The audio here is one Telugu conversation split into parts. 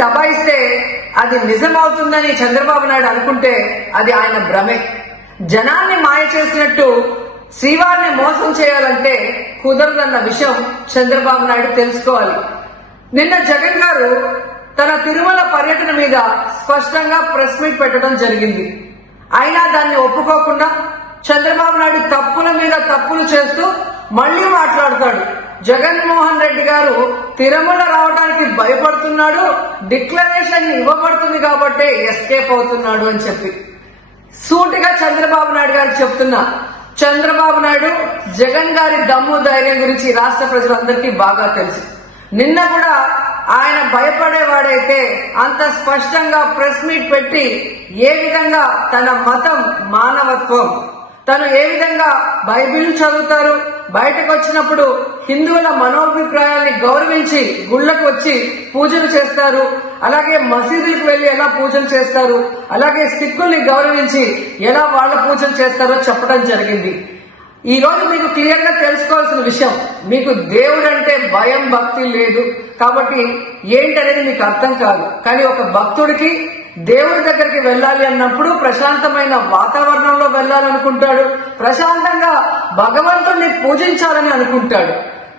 దబాయిస్తే అది నిజమవుతుందని చంద్రబాబు నాయుడు అనుకుంటే అది ఆయన భ్రమే. జనాన్ని మాయ చేసినట్టు శ్రీవారిని మోసం చేయాలంటే కుదరదన్న విషయం చంద్రబాబు నాయుడు తెలుసుకోవాలి. నిన్న జగన్ గారు తన తిరుమల పర్యటన మీద స్పష్టంగా ప్రెస్ మీట్ పెట్టడం జరిగింది. అయినా దాన్ని ఒప్పుకోకుండా చంద్రబాబు నాయుడు తప్పుల మీద తప్పులు చేస్తూ మళ్లీ మాట్లాడతాడు. జగన్మోహన్ రెడ్డి గారు తిరుమల రావడానికి భయపడుతున్నాడు, డిక్లరేషన్ ఇవ్వబడుతుంది కాబట్టి ఎస్కేప్ అవుతున్నాడు అని చెప్పి సూటిగా చంద్రబాబు నాయుడు గారికి చెప్తున్నా. చంద్రబాబు నాయుడు జగన్ గారి దమ్ము ధైర్యం గురించి రాష్ట్ర ప్రజలందరికీ బాగా తెలుసు. నిన్న కూడా ఆయన భయపడేవాడైతే అంత స్పష్టంగా ప్రెస్ మీట్ పెట్టి ఏ విధంగా తన మతం మానవత్వం, తను ఏ విధంగా బైబిల్ చదువుతారు, బయటకు వచ్చినప్పుడు హిందువుల మనోభిప్రాయాల్ని గౌరవించి గుళ్లకు వచ్చి పూజలు చేస్తారు, అలాగే మసీదులకు వెళ్లి ఎలా పూజలు చేస్తారు, అలాగే సిక్కుల్ని గౌరవించి ఎలా వాళ్ళ పూజలు చేస్తారో చెప్పడం జరిగింది. ఈ రోజు మీకు క్లియర్ గా తెలుసుకోవాల్సిన విషయం, మీకు దేవుడు అంటే భయం భక్తి లేదు కాబట్టి ఏంటనేది మీకు అర్థం కాదు. కానీ ఒక భక్తుడికి దేవుడి దగ్గరికి వెళ్ళాలి అన్నప్పుడు ప్రశాంతమైన వాతావరణంలో వెళ్ళాలనుకుంటాడు, ప్రశాంతంగా భగవంతుడిని పూజించాలని అనుకుంటాడు.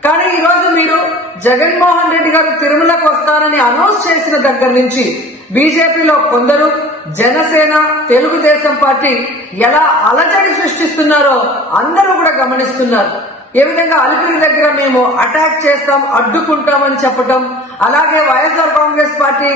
కానీ ఈ రోజు మీరు జగన్మోహన్ రెడ్డి గారు తిరుమలకు వస్తారని అనౌన్స్ చేసిన దగ్గర నుంచి బీజేపీలో కొందరు, జనసేన, తెలుగుదేశం పార్టీ ఎలా అలజడి సృష్టిస్తున్నారో అందరూ కూడా గమనిస్తున్నారు. ఏ విధంగా అలిపిరి దగ్గర మేము అటాక్ చేస్తాం, అడ్డుకుంటామని చెప్పటం, అలాగే వైఎస్ఆర్ కాంగ్రెస్ పార్టీ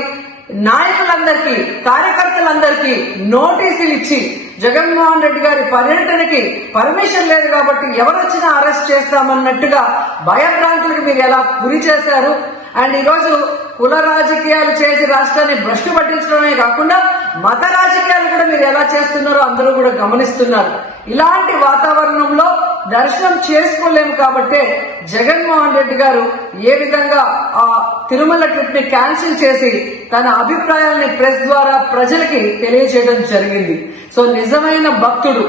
నాయకులందరికీ, కార్యకర్తలందరికీ నోటీసులు ఇచ్చి జగన్మోహన్ రెడ్డి గారి పర్యటనకి పర్మిషన్ లేదు కాబట్టి ఎవరొచ్చినా అరెస్ట్ చేస్తామన్నట్టుగా భయభ్రాంతులకు మీరు ఎలా గురి చేశారు. అండ్ ఈరోజు కుల రాజకీయాలు చేసి రాష్ట్రాన్ని భ్రష్టు పట్టించడమే కాకుండా మత రాజకీయాలు కూడా మీరు ఎలా చేస్తున్నారో అందరూ కూడా గమనిస్తున్నారు. ఇలాంటి వాతావరణంలో దర్శనం చేసుకోలేము కాబట్టే జగన్మోహన్ రెడ్డి గారు ఏ విధంగా ఆ తిరుమల ట్రిప్ ని క్యాన్సిల్ చేసి తన అభిప్రాయాల్ని ప్రెస్ ద్వారా ప్రజలకి తెలియజేయడం జరిగింది. సో నిజమైన భక్తుడు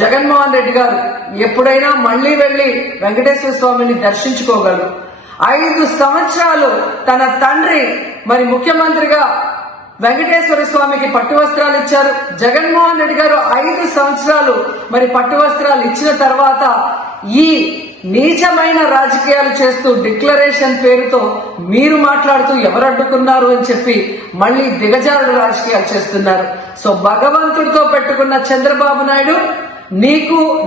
జగన్మోహన్ రెడ్డి గారు ఎప్పుడైనా మళ్లీ వెళ్లి వెంకటేశ్వర స్వామిని దర్శించుకోగలరు. 5 సంవత్సరాలు తన తండ్రి మరి ముఖ్యమంత్రిగా వెంకటేశ్వర స్వామికి పట్టు వస్త్రాలు ఇచ్చారు. జగన్మోహన్ రెడ్డి గారు 5 సంవత్సరాలు మరి పట్టు వస్త్రాలు ఇచ్చిన తర్వాత ఈ నీచమైన రాజకీయాలు చేస్తూ డిక్లరేషన్ పేరుతో మీరు మాట్లాడుతూ ఎవరు అడ్డుకున్నారు అని చెప్పి మళ్లీ దిగజారుడు రాజకీయాలు చేస్తున్నారు. సో భగవంతుడితో పెట్టుకున్న చంద్రబాబు నాయుడు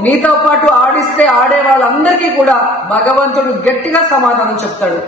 నీతో పాటు ఆడిస్తే ఆడే వాళ్ళందరికీ కూడా భగవంతుడు గట్టిగా సమాధానం చెప్తాడు.